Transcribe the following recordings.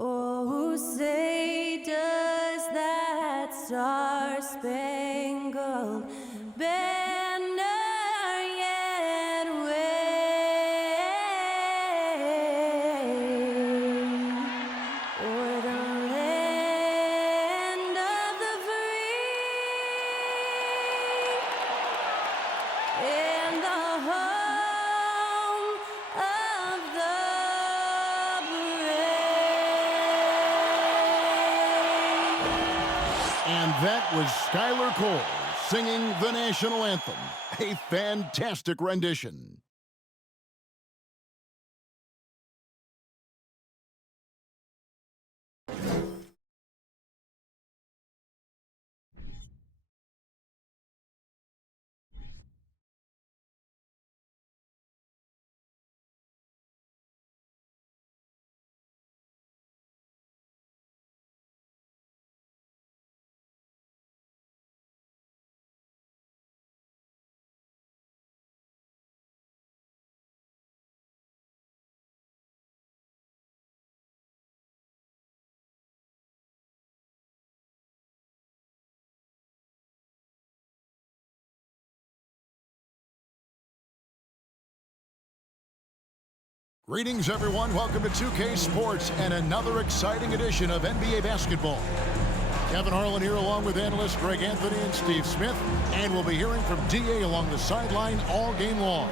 Oh, say does that star-spangled banner yet wave o'er the land of the free and the home of the And that was Skylar Cole singing the national anthem. A fantastic rendition. Greetings, everyone. Welcome to 2K Sports and another exciting edition of NBA basketball. Kevin Harlan here along with analysts Greg Anthony and Steve Smith, and we'll be hearing from DA along the sideline all game long.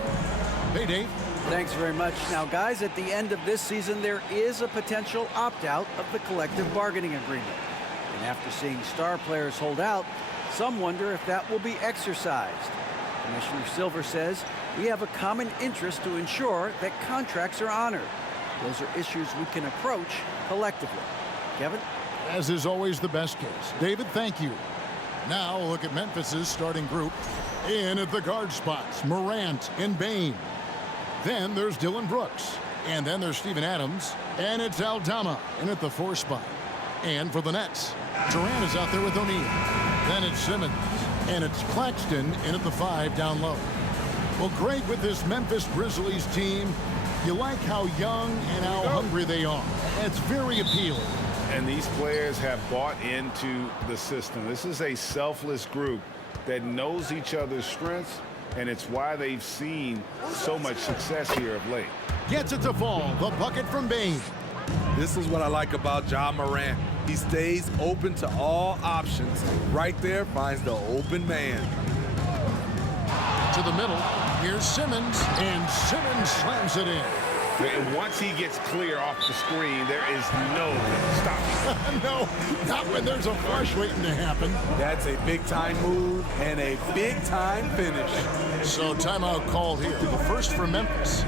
Hey, Dave. Thanks very much. Now, guys, at the end of this season, there is a potential opt-out of the collective bargaining agreement. And after seeing star players hold out, some wonder if that will be exercised. Commissioner Silver says we have a common interest to ensure that contracts are honored. Those are issues we can approach collectively. Kevin? As is always the best case. David, thank you. Now look at Memphis's starting group. In at the guard spots, Morant and Bane. Then there's Dylan Brooks. And then there's Steven Adams. And it's Aldama in at the 4 spot. And for the Nets, Durant is out there with O'Neal. Then it's Simmons. And it's Claxton in at the 5 down low. Well, Greg, with this Memphis Grizzlies team, you like how young and how hungry they are. It's very appealing. And these players have bought into the system. This is a selfless group that knows each other's strengths, and it's why they've seen so much success here of late. Gets it to fall. The bucket from Bane. This is what I like about Ja Morant. He stays open to all options. Right there finds the open man. To the middle. Here's Simmons, and Simmons slams it in. And once he gets clear off the screen, there is no stopping. No, not when there's a flush waiting to happen. That's a big-time move and a big-time finish. So timeout called here. The first for Memphis.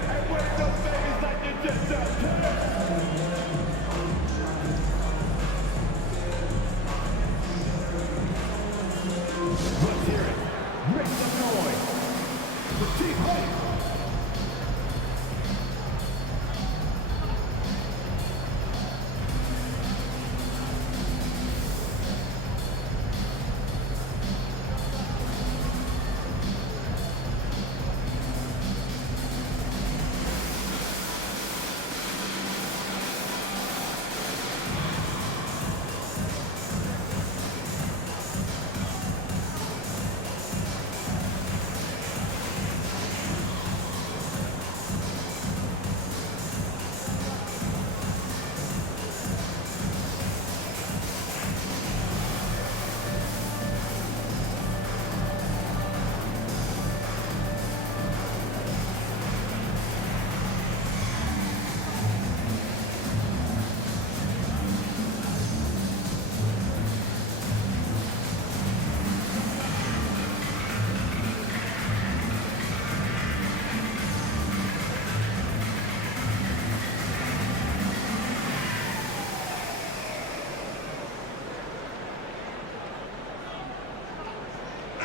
Let's hear it. Make some noise. The team fight.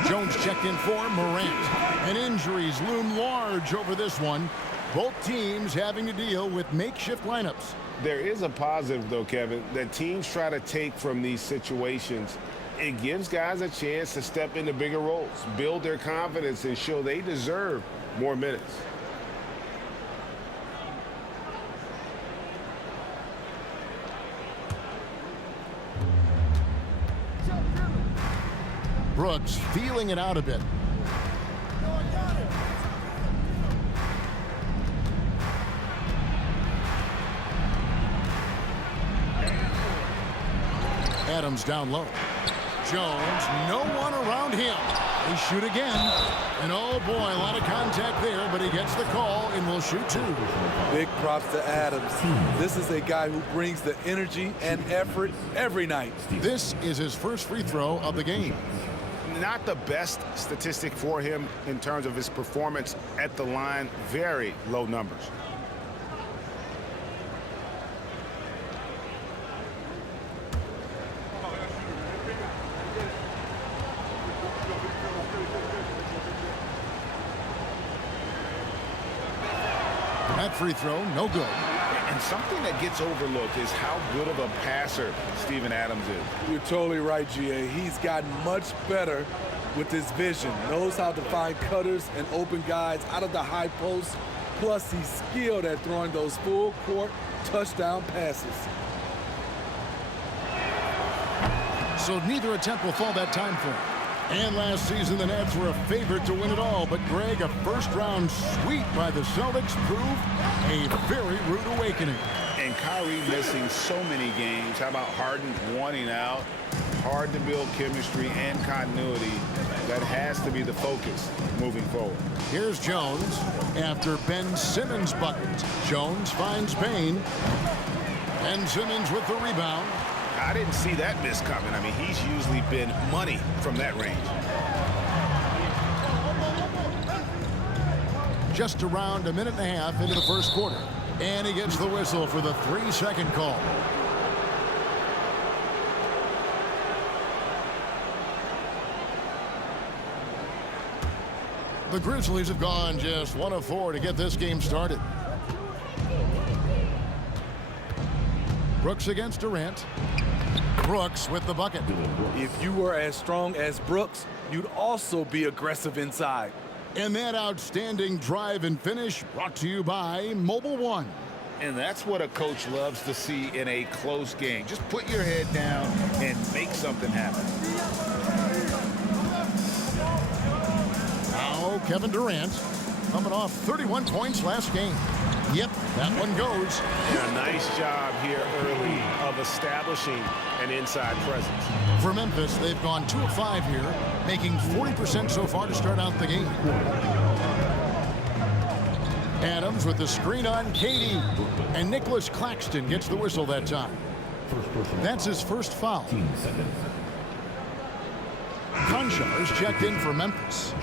Jones checked in for Morant. And injuries loom large over this one. Both teams having to deal with makeshift lineups. There is a positive, though, Kevin, that teams try to take from these situations. It gives guys a chance to step into bigger roles, build their confidence, and show they deserve more minutes. Brooks feeling it out a bit. Adams down low. Jones, no one around him. They shoot again. And oh boy, a lot of contact there, but he gets the call and will shoot two. Big props to Adams. This is a guy who brings the energy and effort every night. This is his first free throw of the game. Not the best statistic for him in terms of his performance at the line. Very low numbers. That free throw, no good. And something that gets overlooked is how good of a passer Steven Adams is. You're totally right, GA. He's gotten much better with his vision. Knows how to find cutters and open guys out of the high post. Plus, he's skilled at throwing those full court touchdown passes. So neither attempt will fall that time for him. And last season, the Nets were a favorite to win it all. But, Greg, a first-round sweep by the Celtics proved a very rude awakening. And Kyrie missing so many games. How about Harden wanting out? Hard to build chemistry and continuity. That has to be the focus moving forward. Here's Jones after Ben Simmons' bucket. Jones finds Payne. Ben Simmons with the rebound. I didn't see that miss coming. I mean, he's usually been money from that range. Just around a minute and a half into the first quarter. And he gets the whistle for the 3-second call. The Grizzlies have gone just 1 of 4 to get this game started. Brooks against Durant. Brooks with the bucket. If you were as strong as Brooks, you'd also be aggressive inside. And that outstanding drive and finish brought to you by Mobile One. And that's what a coach loves to see in a close game. Just put your head down and make something happen. Now Kevin Durant coming off 31 points last game. Yep, that one goes. And a nice job here early of establishing an inside presence. For Memphis, they've gone 2 of 5 here, making 40% so far to start out the game. Adams with the screen on KD. And Nicholas Claxton gets the whistle that time. That's his first foul. Conchar is checked in for Memphis.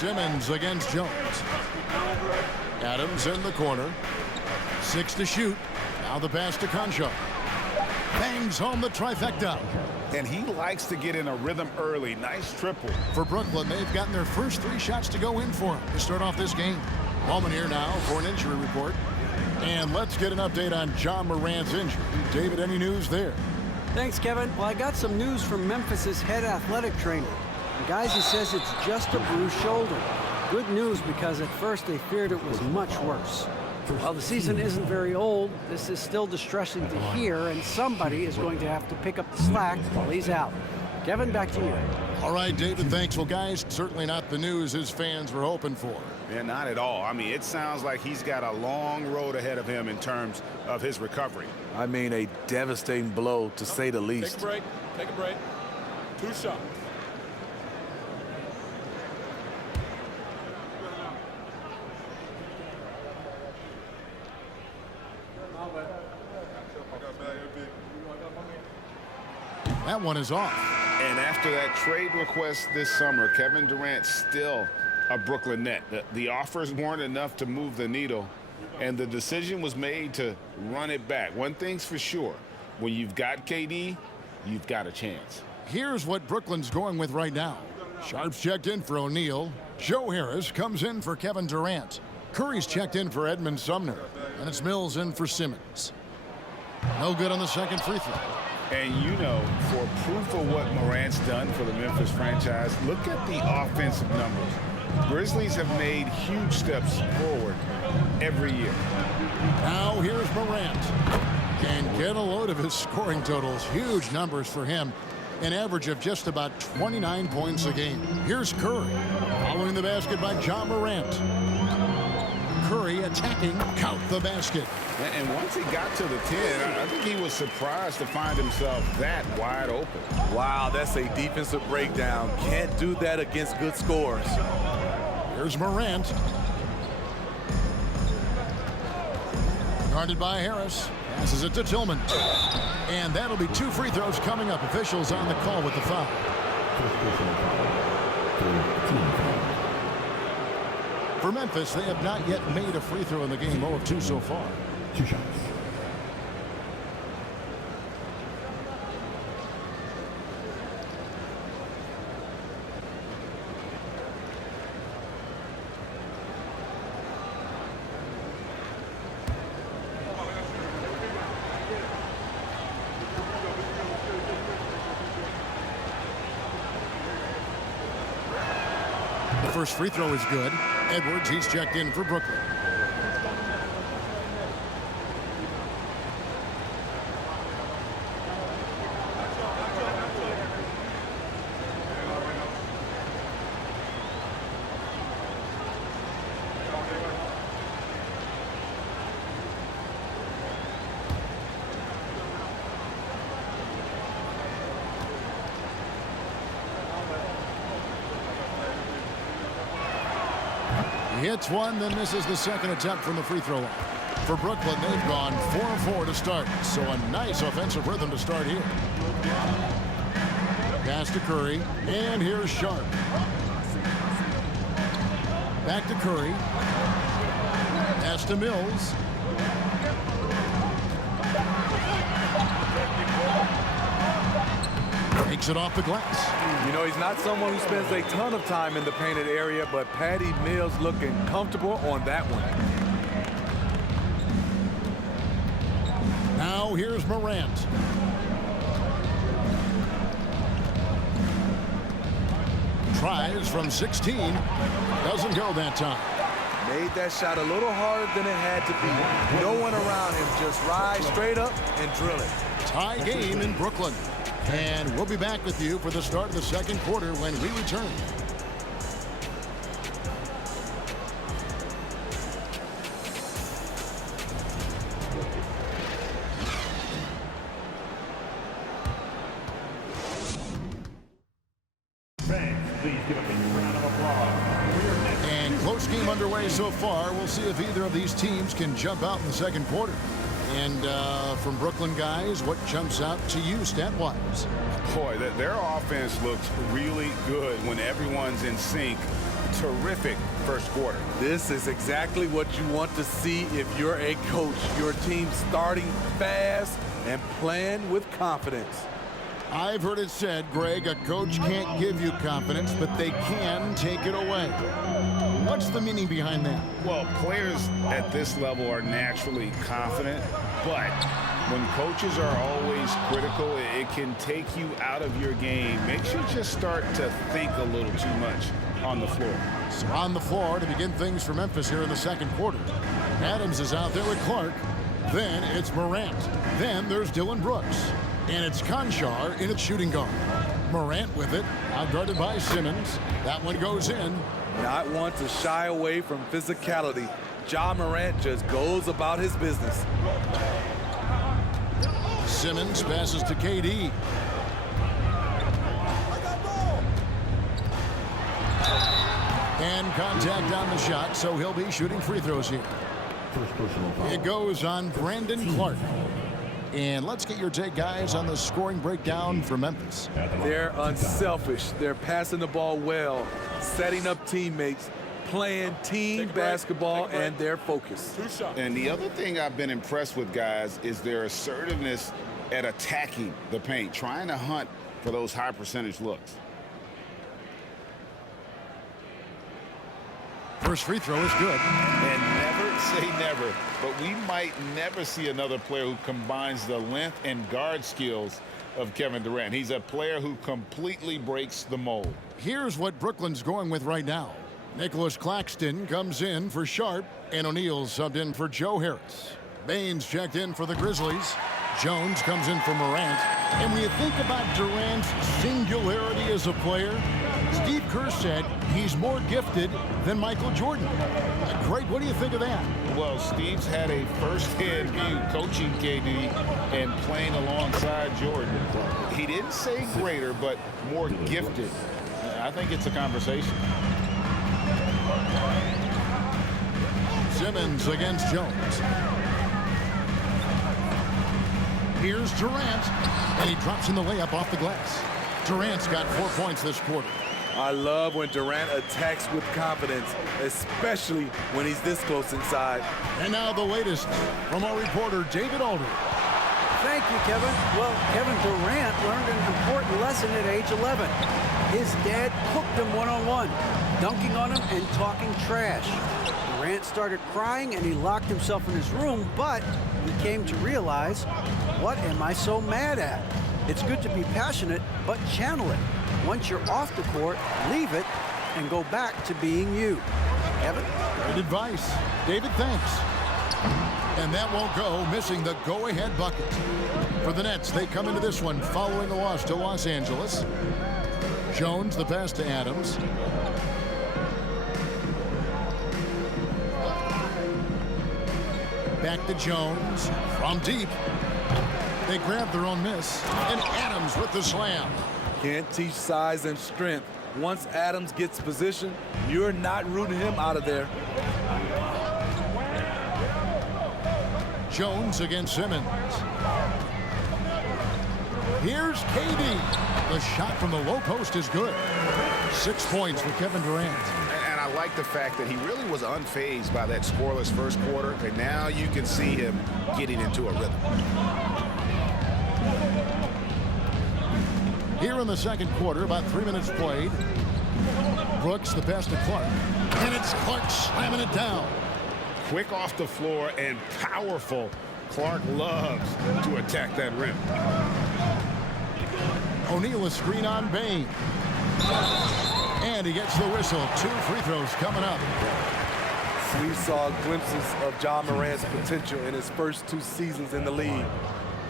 Simmons against Jones. Adams in the corner. 6 to shoot. Now the pass to Conchar. Bangs home the trifecta. And he likes to get in a rhythm early. Nice triple. For Brooklyn, they've gotten their first 3 shots to go in for him to start off this game. Moment here now for an injury report. And let's get an update on John Morant's injury. David, any news there? Thanks, Kevin. Well, I got some news from Memphis's head athletic trainer. And guys, he says it's just a bruised shoulder. Good news, because at first they feared it was much worse. While the season isn't very old, this is still distressing to hear, and somebody is going to have to pick up the slack while he's out. Kevin, back to you. All right, David, thanks. Well, guys, certainly not the news his fans were hoping for. Yeah, not at all. I mean, it sounds like he's got a long road ahead of him in terms of his recovery. I mean, a devastating blow, to say the least. Take a break. Take a break. 2 shots. That one is off. And after that trade request this summer, Kevin Durant still a Brooklyn Net. The offers weren't enough to move the needle, and the decision was made to run it back. One thing's for sure, when you've got KD, you've got a chance. Here's what Brooklyn's going with right now. Sharp's checked in for O'Neal. Joe Harris comes in for Kevin Durant. Curry's checked in for Edmund Sumner. And it's Mills in for Simmons. No good on the second free throw. And you know, for proof of what Morant's done for the Memphis franchise, look at the offensive numbers. Grizzlies have made huge steps forward every year. Now here's Morant. And get a load of his scoring totals. Huge numbers for him. An average of just about 29 points a game. Here's Curry. Following the basket by Ja Morant. Curry attacking, count the basket. And once he got to the 10, I think he was surprised to find himself that wide open. Wow, that's a defensive breakdown. Can't do that against good scores. Here's Morant. Guarded by Harris. Passes it to Tillman. And that'll be 2 free throws coming up. Officials on the call with the foul. For Memphis, they have not yet made a free throw in the game. 0 of 2 so far. 2 shots. The first free throw is good. Edwards, he's checked in for Brooklyn. He hits one, then misses the second attempt from the free throw line. For Brooklyn, they've gone 4-4 to start, so a nice offensive rhythm to start here. Pass to Curry, and here's Sharp. Back to Curry. Pass to Mills. Takes it off the glass. You know, he's not someone who spends a ton of time in the painted area, but Patty Mills looking comfortable on that one. Now here's Morant. Tries from 16. Doesn't go that time. Made that shot a little harder than it had to be. No one around him, just ride straight up and drill it. Tie game in Brooklyn. And we'll be back with you for the start of the second quarter when we return. Fans, please give a big round of applause. And close game underway so far. We'll see if either of these teams can jump out in the second quarter. And from Brooklyn guys, what jumps out to you stat-wise? Boy, their offense looks really good when everyone's in sync. Terrific first quarter. This is exactly what you want to see if you're a coach. Your team starting fast and playing with confidence. I've heard it said, Greg, a coach can't give you confidence, but they can take it away. What's the meaning behind that? Well, players at this level are naturally confident, but when coaches are always critical, it can take you out of your game. Makes you just start to think a little too much on the floor. So on the floor to begin things for Memphis here in the second quarter. Adams is out there with Clark. Then it's Morant. Then there's Dylan Brooks. And it's Conchar in its shooting guard. Morant with it, outguarded by Simmons. That one goes in. Not want to shy away from physicality. Ja Morant just goes about his business. Simmons passes to KD. And contact on the shot, so he'll be shooting free throws here. First personal foul. It goes on Brandon Clark. And let's get your take, guys, on the scoring breakdown for Memphis. They're unselfish. They're passing the ball well, setting up teammates, playing team basketball, and they're focused. 2 shots. And the other thing I've been impressed with, guys, is their assertiveness at attacking the paint, trying to hunt for those high percentage looks. First free throw is good. And never say never, but we might never see another player who combines the length and guard skills of Kevin Durant. He's a player who completely breaks the mold. Here's what Brooklyn's going with right now. Nicholas Claxton comes in for Sharp, and O'Neal subbed in for Joe Harris. Baines checked in for the Grizzlies. Jones comes in for Morant. And when you think about Durant's singularity as a player, Steve Kerr said he's more gifted than Michael Jordan. Craig, what do you think of that? Well, Steve's had a first-hand view coaching KD and playing alongside Jordan. He didn't say greater, but more gifted. I think it's a conversation. Simmons against Jones. Here's Durant, and he drops in the layup off the glass. Durant's got 4 points this quarter. I love when Durant attacks with confidence, especially when he's this close inside. And now the latest from our reporter, David Aldridge. Thank you, Kevin. Well, Kevin Durant learned an important lesson at age 11. His dad cooked him one-on-one, dunking on him and talking trash. Durant started crying and he locked himself in his room, but he came to realize, what am I so mad at? It's good to be passionate, but channel it. Once you're off the court, leave it and go back to being you. Kevin? Good advice. David, thanks. And that won't go, missing the go-ahead bucket. For the Nets, they come into this one following a loss to Los Angeles. Jones, the pass to Adams. Back to Jones from deep. They grab their own miss. And Adams with the slam. Can't teach size and strength. Once Adams gets position, you're not rooting him out of there. Jones against Simmons. Here's KD. The shot from the low post is good. 6 points for Kevin Durant. And I like the fact that he really was unfazed by that scoreless first quarter, and now you can see him getting into a rhythm. Here in the second quarter, about 3 minutes played. Brooks, the pass to Clark. And it's Clark slamming it down. Quick off the floor and powerful. Clark loves to attack that rim. O'Neal a screen on Bain. And he gets the whistle. 2 free throws coming up. We saw glimpses of Ja Morant's potential in his first 2 seasons in the league.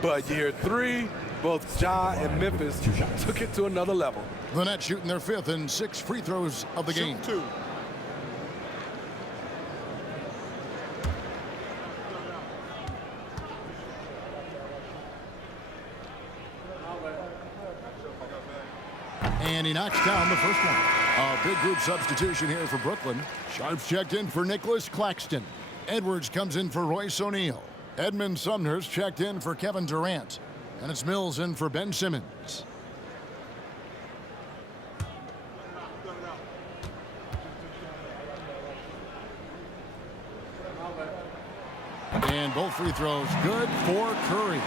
But year 3, both Ja and Memphis took it to another level. The Nets shooting their 5th and 6 free throws of the game. Shoot 2. And he knocks down the first one. A big group substitution here for Brooklyn. Sharp's checked in for Nicholas Claxton. Edwards comes in for Royce O'Neal. Edmund Sumner's checked in for Kevin Durant. And it's Mills in for Ben Simmons. And both free throws good for Curry.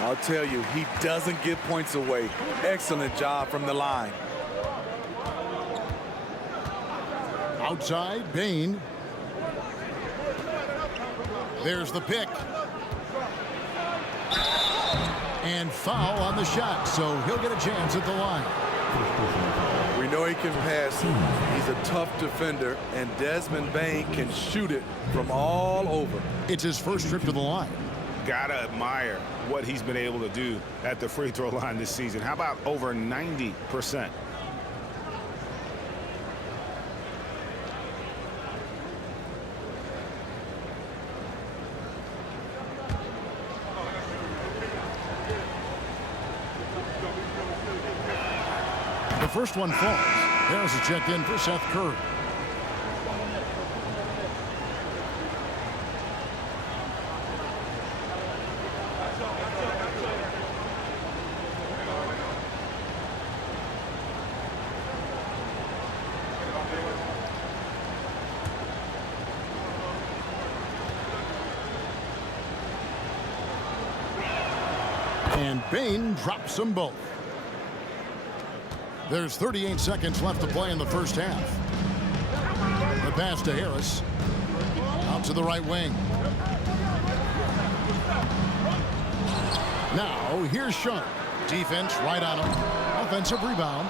I'll tell you, he doesn't give points away. Excellent job from the line. Outside, Bain. There's the pick. And foul on the shot, so he'll get a chance at the line. We know he can pass. He's a tough defender, and Desmond Bain can shoot it from all over. It's his first trip to the line. Gotta admire what he's been able to do at the free throw line this season. How about over 90%? The first one falls. Harris is checked in for Seth Curry. And Bain drops them both. There's 38 seconds left to play in the first half. The pass to Harris. Out to the right wing. Now, here's Sharp. Defense right on him. Offensive rebound.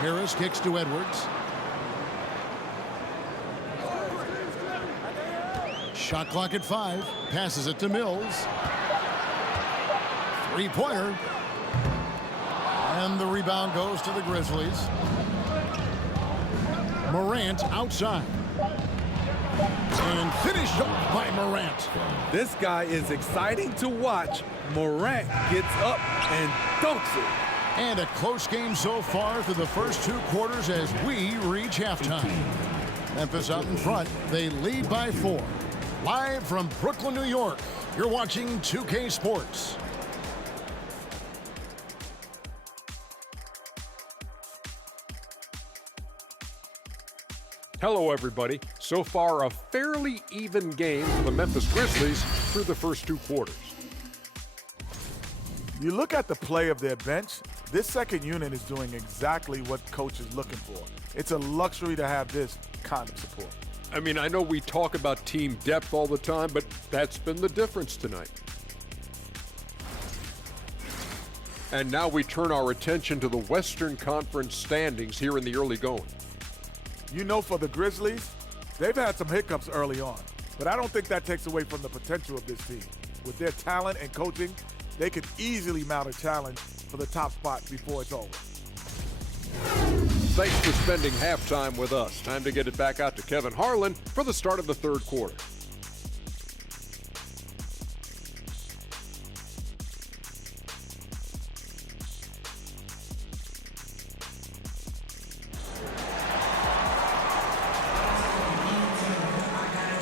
Harris kicks to Edwards. Shot clock at 5. Passes it to Mills. Three-pointer. And the rebound goes to the Grizzlies. Morant outside. And finished off by Morant. This guy is exciting to watch. Morant gets up and dunks it. And a close game so far through the first 2 quarters as we reach halftime. Memphis out in front. They lead by 4. Live from Brooklyn, New York, you're watching 2K Sports. Hello, everybody. So far, a fairly even game for the Memphis Grizzlies through the first 2 quarters. You look at the play of their bench, this second unit is doing exactly what coach is looking for. It's a luxury to have this kind of support. I mean, I know we talk about team depth all the time, but that's been the difference tonight. And now we turn our attention to the Western Conference standings here in the early going. You know, for the Grizzlies, they've had some hiccups early on, but I don't think that takes away from the potential of this team. With their talent and coaching, they could easily mount a challenge for the top spot before it's over. Thanks for spending halftime with us. Time to get it back out to Kevin Harlan for the start of the 3rd quarter.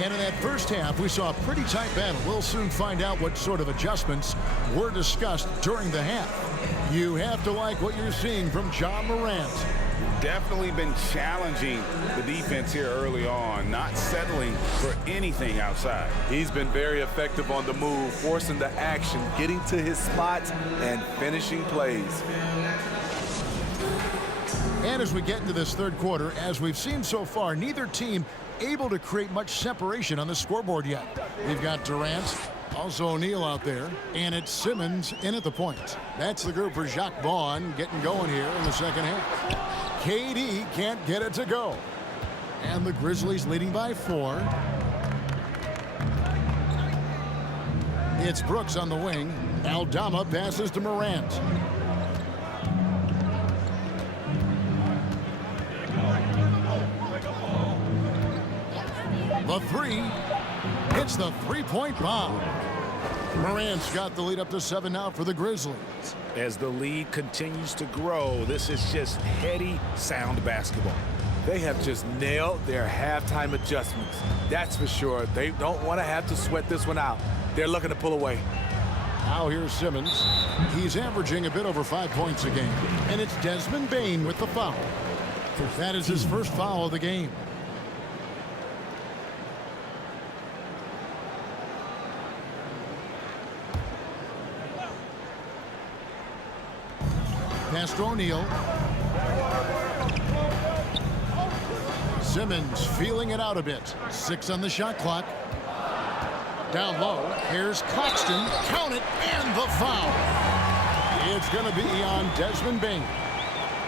And in that first half, we saw a pretty tight battle. We'll soon find out what sort of adjustments were discussed during the half. You have to like what you're seeing from Ja Morant. Definitely been challenging the defense here early on, not settling for anything outside. He's been very effective on the move, forcing the action, getting to his spots, and finishing plays. And as we get into this 3rd quarter, as we've seen so far, neither team able to create much separation on the scoreboard yet. We've got Durant, also O'Neal out there, and it's Simmons in at the point. That's the group for Jacques Vaughn getting going here in the second half. KD can't get it to go. And the Grizzlies leading by 4. It's Brooks on the wing. Aldama passes to Morant. The 3 hits the 3-point bomb. Morant's got the lead up to 7 now for the Grizzlies. As the lead continues to grow, this is just heady, sound basketball. They have just nailed their halftime adjustments. That's for sure. They don't want to have to sweat this one out. They're looking to pull away. Now here's Simmons. He's averaging a bit over 5 points a game. And it's Desmond Bane with the foul. That is his first foul of the game. Pass to O'Neal. Simmons feeling it out a bit. 6 on the shot clock. Down low. Here's Claxton. Count it, and the foul. It's going to be on Desmond Bane.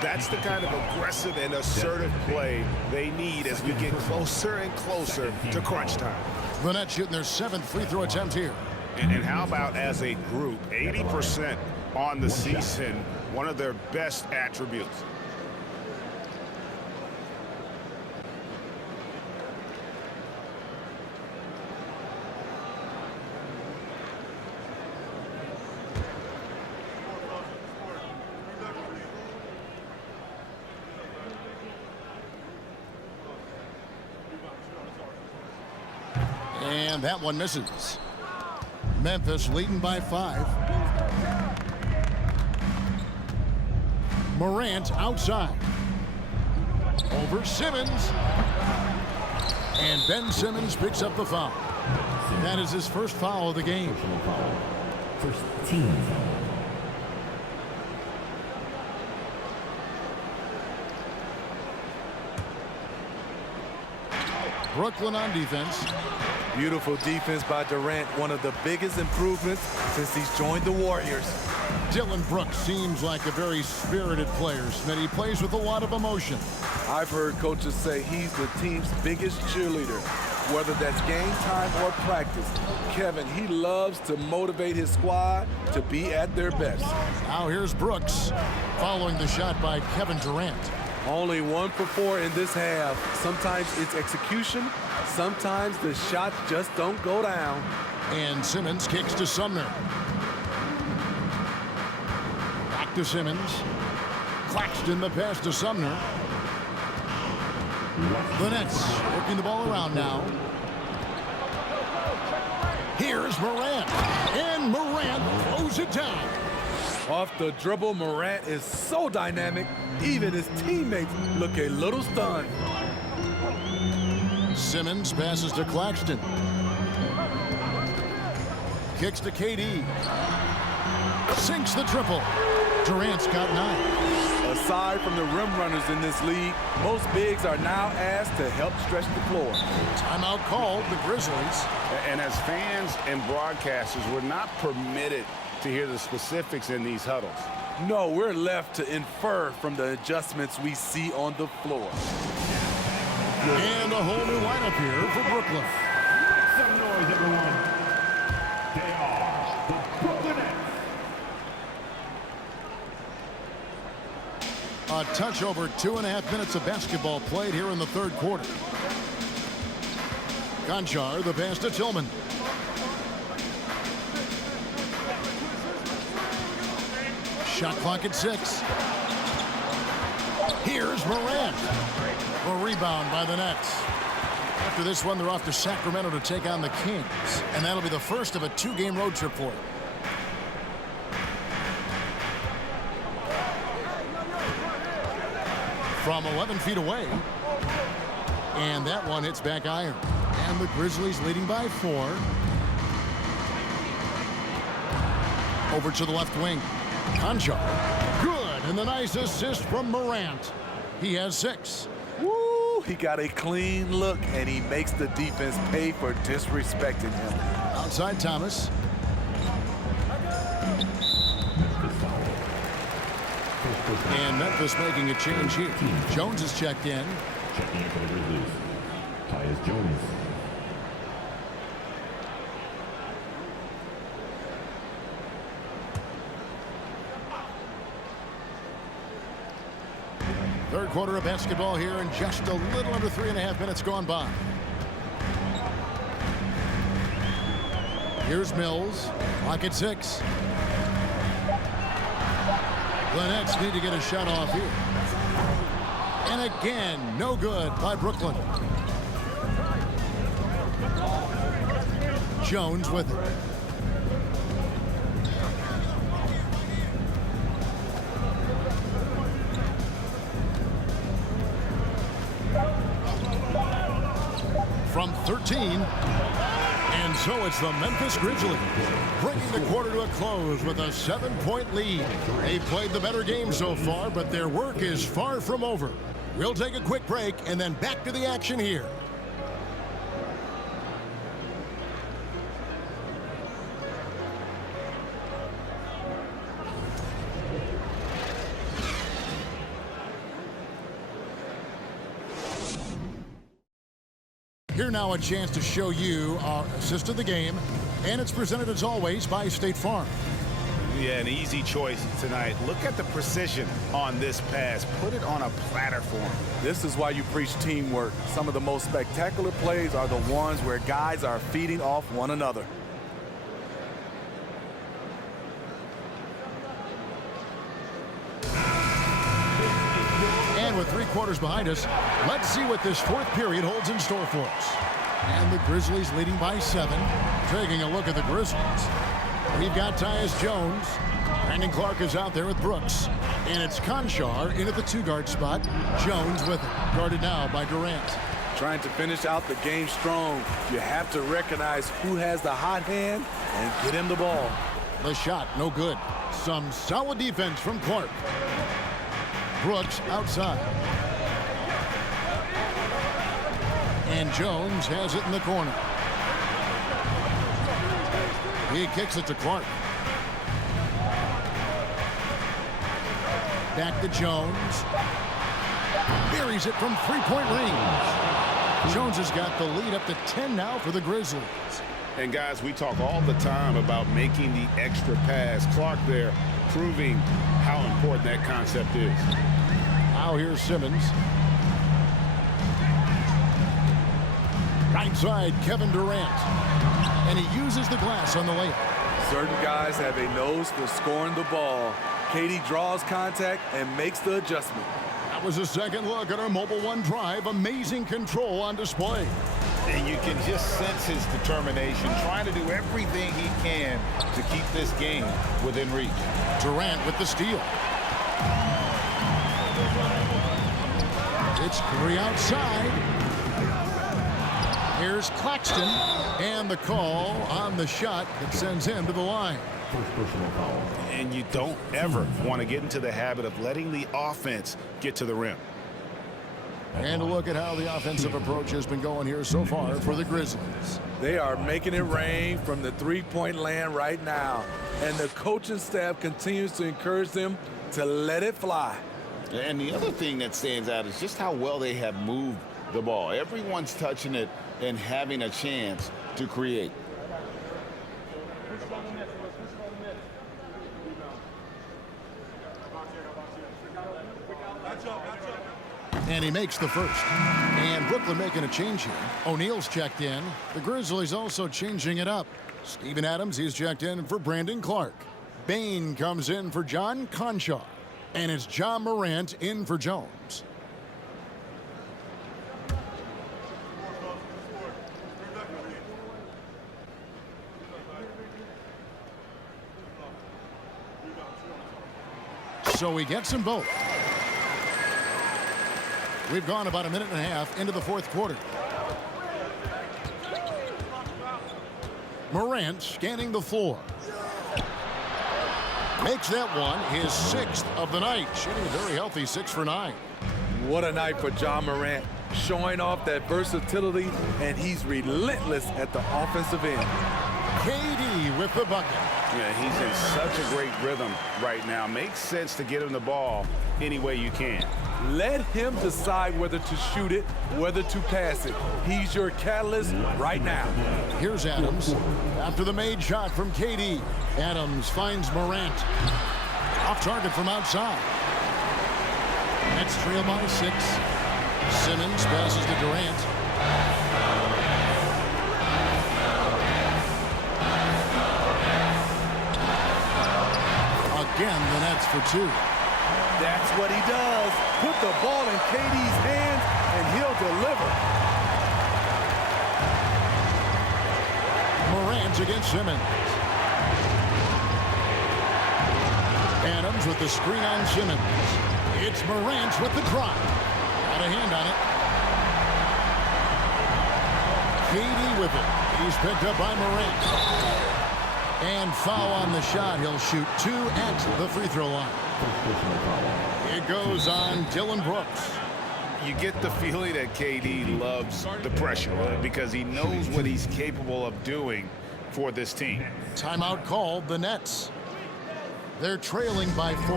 That's the kind of aggressive and assertive play they need as we get closer and closer to crunch time. The Nets shooting their 7th free throw attempt here. And how about as a group, 80% on the season, one of their best attributes. And that one misses. Memphis leading by 5. Morant outside. Over Simmons. And Ben Simmons picks up the foul. That is his first foul of the game. First team foul. Brooklyn on defense. Beautiful defense by Durant, one of the biggest improvements since he's joined the Warriors. Dylan Brooks seems like a very spirited player, Smitty. He plays with a lot of emotion. I've heard coaches say he's the team's biggest cheerleader, whether that's game time or practice. Kevin, he loves to motivate his squad to be at their best. Now here's Brooks following the shot by Kevin Durant. Only 1 for 4 in this half. Sometimes it's execution. Sometimes the shots just don't go down. And Simmons kicks to Sumner. Back to Simmons. Claxton the pass to Sumner. The Nets working the ball around now. Here's Morant. And Morant throws it down. Off the dribble, Morant is so dynamic, even his teammates look a little stunned. Simmons passes to Claxton. Kicks to KD. Sinks the triple. Durant's got 9. Aside from the rim runners in this league, most bigs are now asked to help stretch the floor. Timeout called, the Grizzlies. And as fans and broadcasters, we're not permitted to hear the specifics in these huddles. No, we're left to infer from the adjustments we see on the floor. And a whole new lineup here for Brooklyn. Some noise, everyone. They are the Brooklyn Nets. A touch over 2.5 minutes of basketball played here in the third quarter. Gonchar, the pass to Tillman. Shot clock at 6. Here's Morant. A rebound by the Nets. After this one, they're off to Sacramento to take on the Kings. And that'll be the first of a 2-game road trip for them. From 11 feet away. And that one hits back iron. And the Grizzlies leading by 4. Over to the left wing. Gonchar. Good. And the nice assist from Morant. He has 6. Woo! He got a clean look, and he makes the defense pay for disrespecting him. Outside Thomas. And Memphis making a change here. Jones is checked in. Checking in for the Grizzlies. Tyus Jones. Third quarter of basketball here and just a little under 3.5 minutes gone by. Here's Mills. Clock at 6. The Nets need to get a shot off here. And again, no good by Brooklyn. Jones with it. From 13. And so it's the Memphis Grizzlies bringing the quarter to a close with a 7-point lead. They've played the better game so far, but their work is far from over. We'll take a quick break and then back to the action here. Here now a chance to show you our assist of the game, and it's presented as always by State Farm. Yeah, an easy choice tonight. Look at the precision on this pass. Put it on a platter for him. This is why you preach teamwork. Some of the most spectacular plays are the ones where guys are feeding off one another. And with 3 quarters behind us, let's see what this fourth period holds in store for us. And the Grizzlies leading by 7. Taking a look at the Grizzlies. We've got Tyus Jones. Brandon Clark is out there with Brooks. And it's Gonchar in at the 2-guard spot. Jones with it. Guarded now by Durant. Trying to finish out the game strong, you have to recognize who has the hot hand and get him the ball. The shot, no good. Some solid defense from Clark. Brooks outside. And Jones has it in the corner. He kicks it to Clark. Back to Jones. Buries it from three-point range. Jones has got the lead up to 10 now for the Grizzlies. And guys, we talk all the time about making the extra pass. Clark there proving how important that concept is. Now here's Simmons. Right side, Kevin Durant. And he uses the glass on the layup. Certain guys have a nose for scoring the ball. KD draws contact and makes the adjustment. That was a second look at our Mobile One drive. Amazing control on display. And you can just sense his determination, trying to do everything he can to keep this game within reach. Durant with the steal. It's Curry outside. Here's Claxton. And the call on the shot that sends him to the line. And you don't ever want to get into the habit of letting the offense get to the rim. And a look at how the offensive approach has been going here so far for the Grizzlies. They are making it rain from the three-point land right now. And the coaching staff continues to encourage them to let it fly. And the other thing that stands out is just how well they have moved the ball. Everyone's touching it and having a chance to create. And he makes the first. And Brooklyn making a change here. O'Neal's checked in. The Grizzlies also changing it up. Steven Adams, he's checked in for Brandon Clark. Bain comes in for John Conchar. And it's John Morant in for Jones. So he gets them both. We've gone about a minute and a half into the fourth quarter. Morant scanning the floor. Makes that one his sixth of the night. Shooting a very healthy 6 for 9. What a night for John Morant. Showing off that versatility, and he's relentless at the offensive end. KD with the bucket. Yeah, he's in such a great rhythm right now. Makes sense to get him the ball any way you can. Let him decide whether to shoot it, whether to pass it. He's your catalyst right now. Here's Adams. After the made shot from KD. Adams finds Morant. Off target from outside. Nets trail by 6. Simmons passes to Durant. Again, the Nets for 2. That's what he does. Put the ball in KD's hands, and he'll deliver. Morant against Simmons. Adams with the screen on Simmons. It's Morant with the drive. Got a hand on it. KD with it. He's picked up by Morant. And foul on the shot. He'll shoot 2 at the free throw line. It goes on Dylan Brooks. You get the feeling that KD loves the pressure because he knows what he's capable of doing for this team. Timeout called the Nets. They're trailing by 4.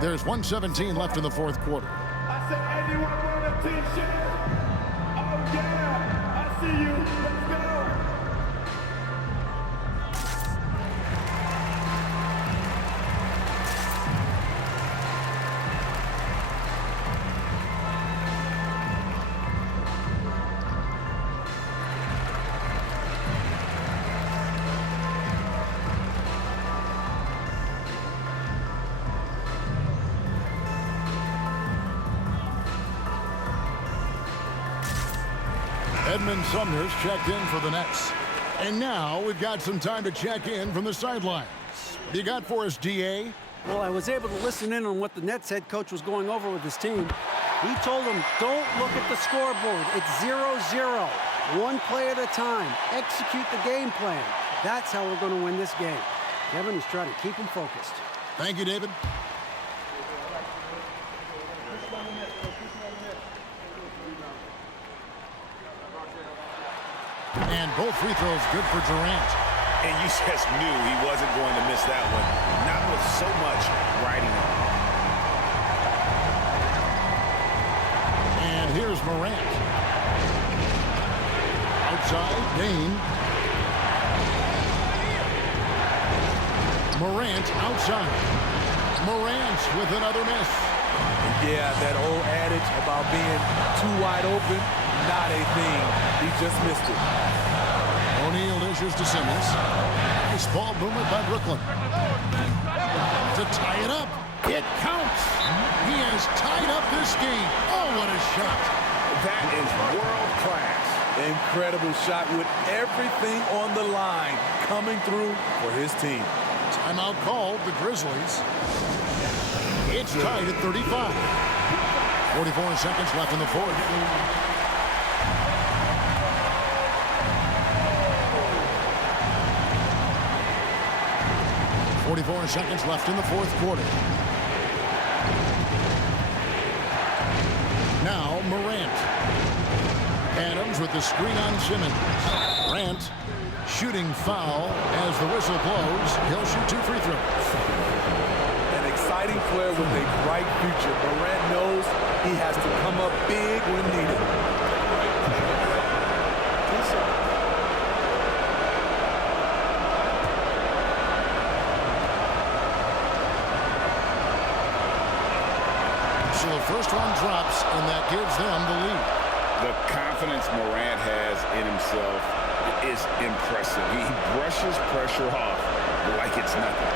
There's 1:17 left in the fourth quarter. I said, anyone want a t-shirt? Oh, yeah. I see you. Let's go. Edmund Sumner's checked in for the Nets. And now we've got some time to check in from the sidelines. What do you got for us, DA? Well, I was able to listen in on what the Nets head coach was going over with his team. He told them, don't look at the scoreboard. It's 0-0. One play at a time. Execute the game plan. That's how we're going to win this game. Kevin is trying to keep them focused. Thank you, David. And both free throws good for Durant. And you just knew he wasn't going to miss that one. Not with so much riding on. And here's Morant. Outside, Dane. Morant outside. Morant with another miss. Yeah, that old adage about being too wide open, not a thing. He just missed it. O'Neal dishes to Simmons. Nice ball movement by Brooklyn. To tie it up. It counts. He has tied up this game. Oh, what a shot. That is world class. Incredible shot with everything on the line coming through for his team. Timeout called, the Grizzlies. It's tied at 35. 44 seconds left in the fourth. .44 seconds left in the fourth quarter. Now Morant. Adams with the screen on Simmons. Morant shooting foul as the whistle blows. He'll shoot 2 free throws. An exciting player with a bright future. Morant knows he has to come up big when needed. So the first one drops, and that gives them the lead. The confidence Morant has in himself is impressive. He brushes pressure off like it's nothing.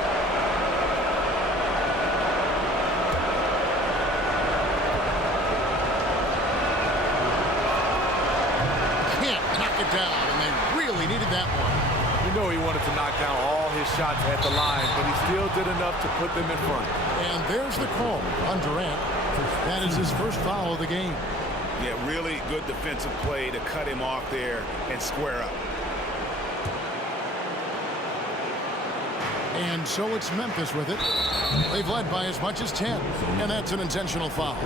Can't knock it down, and they really needed that one. You know he wanted to knock down all his shots at the line, but he still did enough to put them in front. And there's the call on Durant. That is his first foul of the game. Yeah, really good defensive play to cut him off there and square up. And so it's Memphis with it. They've led by as much as 10, and that's an intentional foul.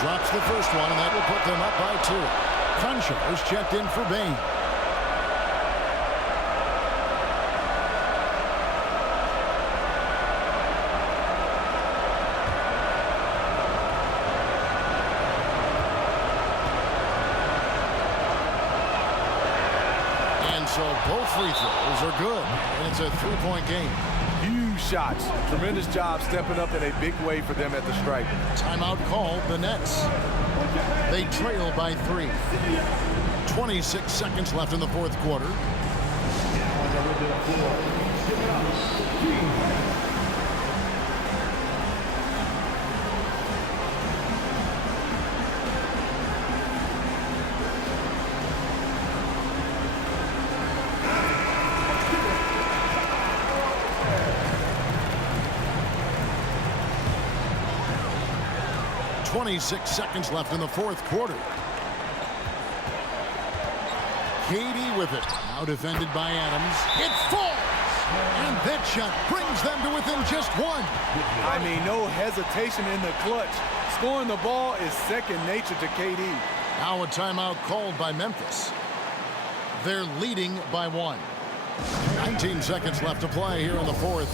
Drops the first one, and that will put them up by 2. Crenshaw is checked in for Bain. And so both free throws are good, and it's a 3-point game. Huge shots. Tremendous job stepping up in a big way for them at the stripe. Timeout called, the Nets. They trail by 3. 26 seconds left in the fourth quarter. .26 seconds left in the fourth quarter. Katie with it. Now defended by Adams. It falls! And that shot brings them to within just 1. I mean, no hesitation in the clutch. Scoring the ball is second nature to KD. Now a timeout called by Memphis. They're leading by 1. 19 seconds left to play here in the fourth.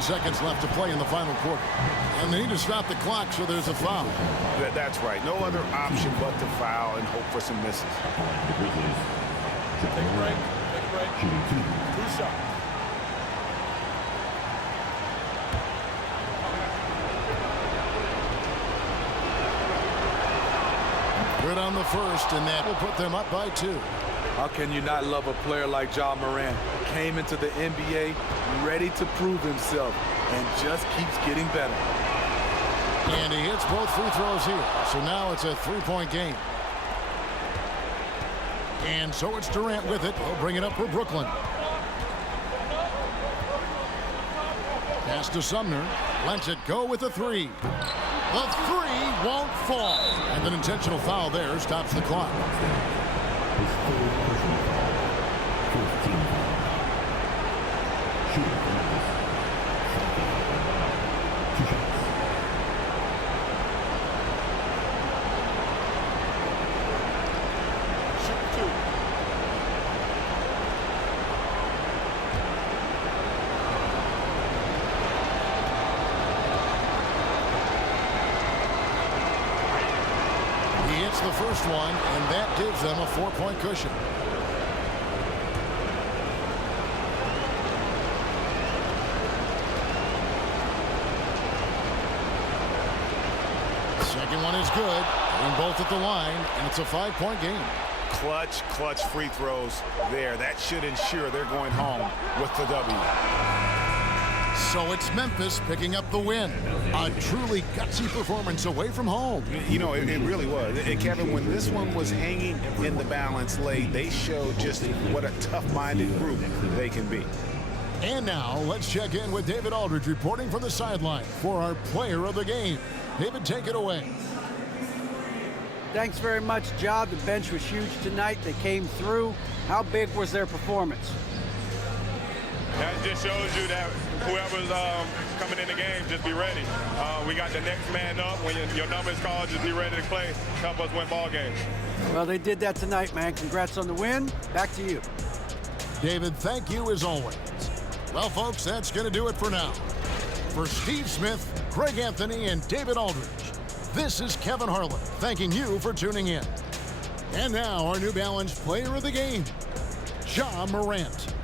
Seconds left to play in the final quarter. And they need to stop the clock, so there's a foul. That's right. No other option but to foul and hope for some misses. Take a break. Take a break. 2 shots. Good on the first, and that will put them up by 2. How can you not love a player like Ja Morant? Came into the NBA ready to prove himself and just keeps getting better. And he hits both free throws here. So now it's a 3-point game. And so it's Durant with it. He'll bring it up for Brooklyn. Pass to Sumner. Lets it go with a 3. The 3 won't fall. And an intentional foul there stops the clock. The first one, and that gives them a 4-point cushion. Second one is good. Getting both at the line, and it's a 5-point game. Clutch free throws there. That should ensure they're going home with the W. So it's Memphis picking up the win. A truly gutsy performance away from home. You know, it really was. And Kevin, when this one was hanging in the balance late, they showed just what a tough-minded group they can be. And now let's check in with David Aldridge reporting from the sideline for our player of the game. David, take it away. Thanks very much, Ja. The bench was huge tonight. They came through. How big was their performance? That just shows you that whoever's coming in the game, just be ready. We got the next man up. When your number is called, just be ready to play. Help us win ball games. Well, they did that tonight, man. Congrats on the win. Back to you. David, thank you as always. Well, folks, that's going to do it for now. For Steve Smith, Craig Anthony, and David Aldridge, this is Kevin Harlan thanking you for tuning in. And now our New Balance player of the game, Ja Morant.